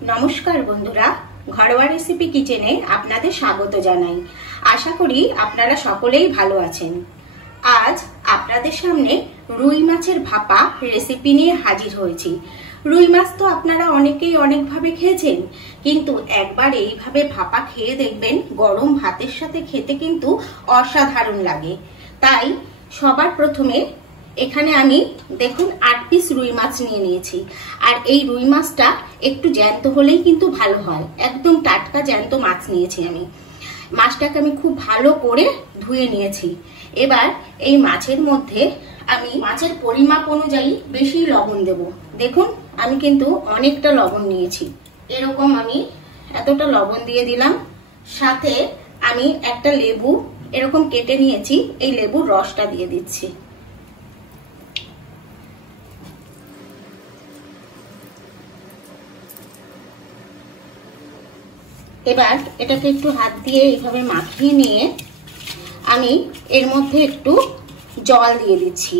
नमस्कार बंधुरा घरोया रेसिपि किचेने आपनादेर स्वागत जानाई। आशा करी आपनारा सकलेई भालो आछेन। आज आपनादेर सामने रुई माछेर भापा रेसिपि निये हाजिर हयेछि। रुई माछ तो आपनारा अनेकेई अनेक भावे खेयेछेन, किन्तु एकबार एइभावे भापा खेये देखबेन गरम भातेर साथे खेते किन्तु असाधारण लागे। ताई सबार प्रथमे एखाने आमी देखुन 8 पिस रुई माछ निये निয়েছি। আর এই রুই মাছটা একটু জ্যান্ত হলেই কিন্তু ভালো হয়। একদম টাটকা জ্যান্ত মাছ নিয়েছি আমি। মাছটাকে আমি খুব ভালো করে ধুয়ে নিয়েছি। এবার এই মাছের মধ্যে আমি মাছের পরিমাপ অনুযায়ী বেশি লবণ দেব। দেখুন আমি কিন্তু অনেকটা লবণ নিয়েছি। এরকম আমি এতটা লবণ দিয়ে দিলাম। সাথে আমি একটা লেবু এরকম কেটে নিয়েছি, এই লেবুর রসটা দিয়ে দিচ্ছি। এবার এটাকে একটু হাত দিয়ে এইভাবে মাখিয়ে নিয়ে আমি এর মধ্যে একটু জল দিয়ে দিচ্ছি।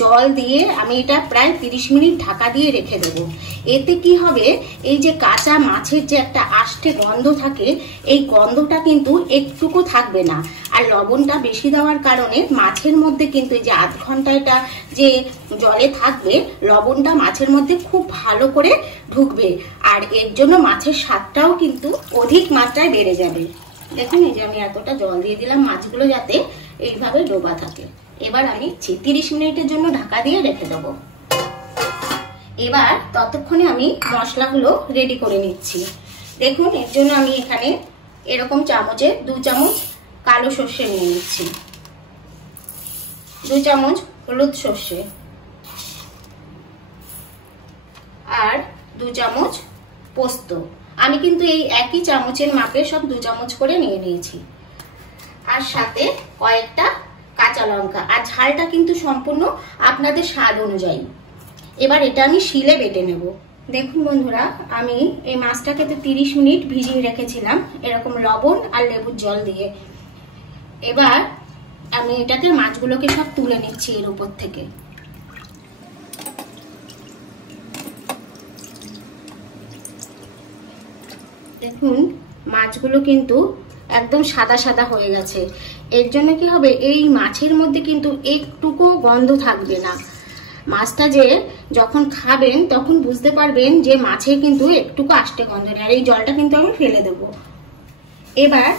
জল দিয়ে আমি এটা প্রায় 30 মিনিট ঢাকা দিয়ে রেখে দেব। এতে কি হবে, এই যে কাঁচা মাছের যে একটা আষ্টে গন্ধ থাকে, এই গন্ধটা কিন্তু একটুকু থাকবে না। আর লবণটা বেশি দেওয়ার কারণে মাছের মধ্যে কিন্তু এই যে আধ ঘন্টা এটা যে জলে থাকবে, লবণটা মাছের মধ্যে খুব ভালো করে ঢুকবে। আর এর জন্য মাছের স্বাদটাও কিন্তু অধিক মাত্রায় বেড়ে যাবে। দেখুন এই যে আমি এতটা জল দিয়ে দিলাম মাছগুলো যাতে এইভাবে ডোবা থাকে। এবার আমি 30 মিনিটের জন্য ঢাকা দিয়ে রেখে দেব। এবার ততক্ষণে আমি মশলাগুলো রেডি করে নিচ্ছি। দেখুন এর জন্য আমি এখানে এরকম চামচে 2 চামচ কালো সর্ষে নিয়ে নিচ্ছি, 2 চামচ হলুদ সর্ষে, আর 2 চামচ পোস্ত। আমি কিন্তু এই একই চামচের মাপে সব 2 চামচ করে নিয়ে নিয়েছি। আর সাথে কয়েকটা কাঁচা লঙ্কা। আর ঝালটা কিন্তু সম্পূর্ণ আপনাদের স্বাদ অনুযায়ী। এবার এটা আমি শিলে বেটে নেব। দেখুন বন্ধুরা, আমি এই মাছটাকে তো 30 মিনিট ভিজিয়ে রেখেছিলাম এরকম লবণ আর লেবুর জল দিয়ে। এবার আমি এটাকে মাছগুলোকে সব তুলে নিচ্ছি এর উপর থেকে। দেখুন মাছগুলো কিন্তু একদম সাদা সাদা হয়ে গেছে। এর জন্য কি হবে, এই মাছের মধ্যে কিন্তু একটুকু গন্ধ থাকবে না। মাছটা যে যখন খাবেন তখন বুঝতে পারবেন যে মাছের কিন্তু একটুকু আষ্টে গন্ধ নেই। আর এই জলটা কিন্তু আমি ফেলে দেব। এবার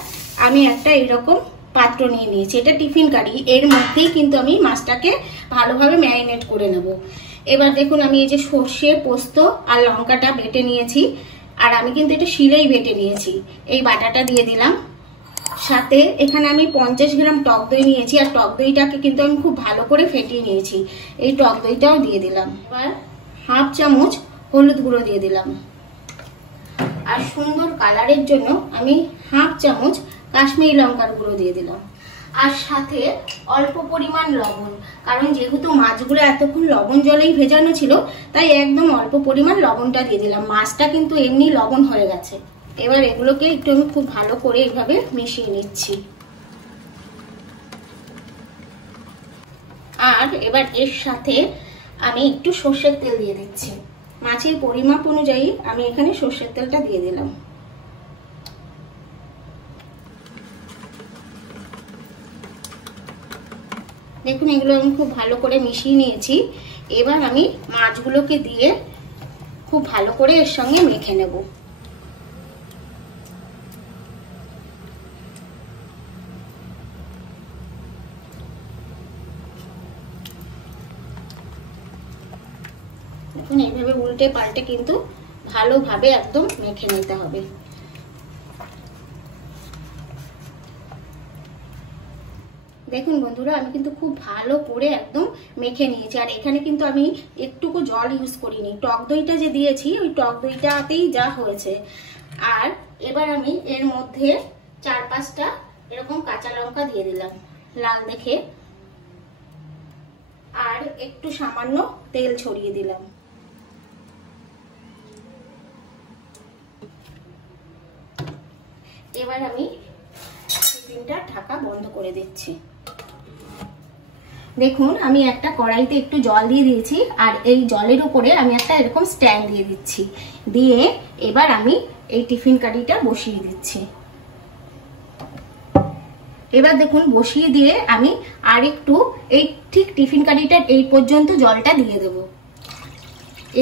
আমি একটা এরকম পাত্র নিয়ে নিয়েছি, এটা টিফিন কারি। এর মধ্যেই কিন্তু আমি মাছটাকে ভালোভাবে ম্যারিনেট করে নেব। এবার দেখুন আমি এই যে সর্ষে, পোস্ত আর লঙ্কাটা বেটে নিয়েছি। আর আমি কিন্তু এটা শিলেই বেটে নিয়েছি। এই বাটাটা দিয়ে দিলাম। সাথে এখানে আমি 50 গ্রাম টক দই নিয়েছি। আর টক দইটাকে কিন্তু আমি খুব ভালো করে ফেটিয়ে নিয়েছি। এই টক দইটাও দিয়ে দিলাম। এবার হাফ চামচ হলুদ গুঁড়ো দিয়ে দিলাম। আর সুন্দর কালারের জন্য আমি হাফ চামচ কাশ্মীরি লঙ্কার গুঁড়ো দিয়ে দিলাম। আর সাথে অল্প পরিমাণ লবণ, কারণ যেহেতু মাছগুলো এতক্ষণ লবণ জলেই ভেজানো ছিল, তাই একদম অল্প পরিমাণ লবণটা দিয়ে দিলাম। মাছটা কিন্তু এমনি লবণ হয়ে গেছে। এবার এগুলোকে একটু আমি খুব ভালো করে এইভাবে মিশিয়ে নিচ্ছি। আর এবার এর সাথে আমি একটু সর্ষের তেল দিয়ে দিচ্ছি। মাছের পরিমাপ অনুযায়ী আমি এখানে সর্ষের তেলটা দিয়ে দিলাম। দেখুন এগুলো আমি খুব ভালো করে মিশিয়ে নিয়েছি। এবার আমি মাছগুলোকে দিয়ে খুব ভালো করে এর সঙ্গে মেখে নেব। দেখুন এইভাবে উল্টে পাল্টে কিন্তু ভালোভাবে একদম মেখে নিতে হবে। দেখুন বন্ধুরা, আমি কিন্তু খুব ভালো করে একদম মেখে নিয়েছি। আর এখানে কিন্তু আমি একটুকু জল ইউজ করিনি। টক দইটা যে দিয়েছি, ওই টক দইটাতেই যা হয়েছে। আর এবার আমি এর মধ্যে 4-5টা এরকম কাঁচা লঙ্কা দিয়ে দিলাম লাল দেখে। আর একটু সামান্য তেল ছড়িয়ে দিলাম। এবার আমি টিফিনটা ঢাকা বন্ধ করে দিচ্ছি। দেখুন আমি একটা কড়াইতে একটু জল দিয়ে দিয়েছি, আর এই জলের উপরে আমি একটা এরকম স্ট্যান্ড দিয়ে দিচ্ছি। দিয়ে এবার আমি এই টিফিন কারিটা বসিয়ে দিচ্ছি। এবার দেখুন বসিয়ে দিয়ে আমি আর একটু এই ঠিক টিফিন কারিটার এই পর্যন্ত জলটা দিয়ে দেব।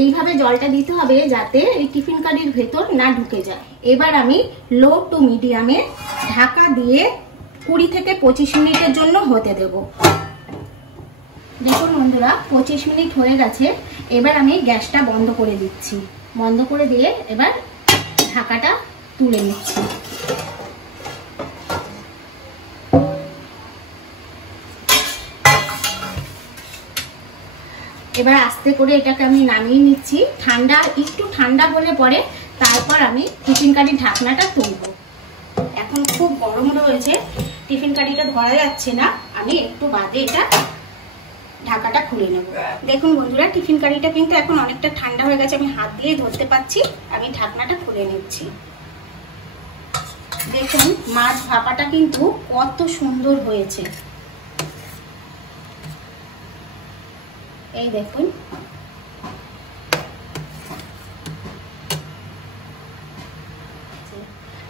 এইভাবে জলটা দিতে হবে যাতে এই টিফিন কারির ভেতর না ঢুকে যায়। এবার আমি লো টু মিডিয়ামে ঢাকা দিয়ে 20 থেকে 25 মিনিটের জন্য হতে দেব। দেখুন বন্ধুরা 25 মিনিট হয়ে গেছে। এবার আমি গ্যাসটা বন্ধ করে দিচ্ছি। বন্ধ করে দিয়ে এবার ঢাকাটা তুলে নিচ্ছি। এবার আস্তে করে এটাকে আমি নামিয়ে নিচ্ছি। একটু ঠান্ডা হলে পরে তারপর আমি টিফিন কারির ঢাকনাটা তুলব। এখন খুব গরম রয়েছে, টিফিন কারিটা ধরা যাচ্ছে না। আমি একটু বাদে এটা ঢাকাটা খুলে নেব। দেখুন বন্ধুরা টিফিন কারিটা কিন্তু এখন অনেকটা ঠান্ডা হয়ে গেছে, আমি হাত দিয়ে ধরতে পারছি। আমি ঢাকনাটা খুলে নিচ্ছি। দেখুন মাছ ভাপাটা কিন্তু কত সুন্দর হয়েছে। এই দেখুন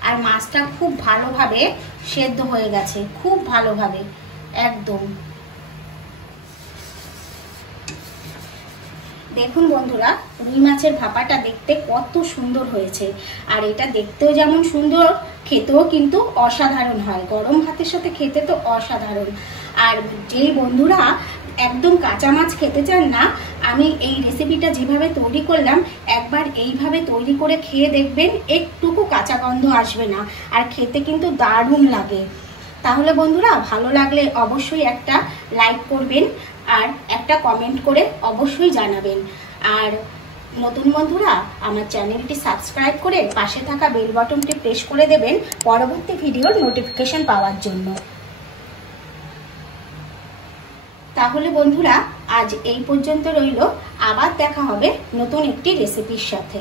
আর মাছটা খুব ভালোভাবে সেদ্ধ হয়ে গেছে, খুব ভালোভাবে একদম। দেখুন বন্ধুরা রুই মাছের ভাপাটা দেখতে কত সুন্দর হয়েছে। আর এটা দেখতেও যেমন সুন্দর, খেতেও কিন্তু অসাধারণ হয়। গরম ভাতের সাথে খেতে তো অসাধারণ। আর যে বন্ধুরা একদম কাঁচা মাছ খেতে চান না, আমি এই রেসিপিটা যেভাবে তৈরি করলাম একবার এইভাবে তৈরি করে খেয়ে দেখবেন, একটুকু কাঁচা গন্ধ আসবে না, আর খেতে কিন্তু দারুণ লাগে। তাহলে বন্ধুরা ভালো লাগলে অবশ্যই একটা লাইক করবেন আর একটা কমেন্ট করে অবশ্যই জানাবেন। আর নতুন বন্ধুরা আমার চ্যানেলটি সাবস্ক্রাইব করে পাশে থাকা বেল বাটনটি প্রেস করে দেবেন পরবর্তী ভিডিওর নোটিফিকেশন পাওয়ার জন্য। তাহলে বন্ধুরা আজ এই পর্যন্ত রইল, আবার দেখা হবে নতুন একটি রেসিপির সাথে।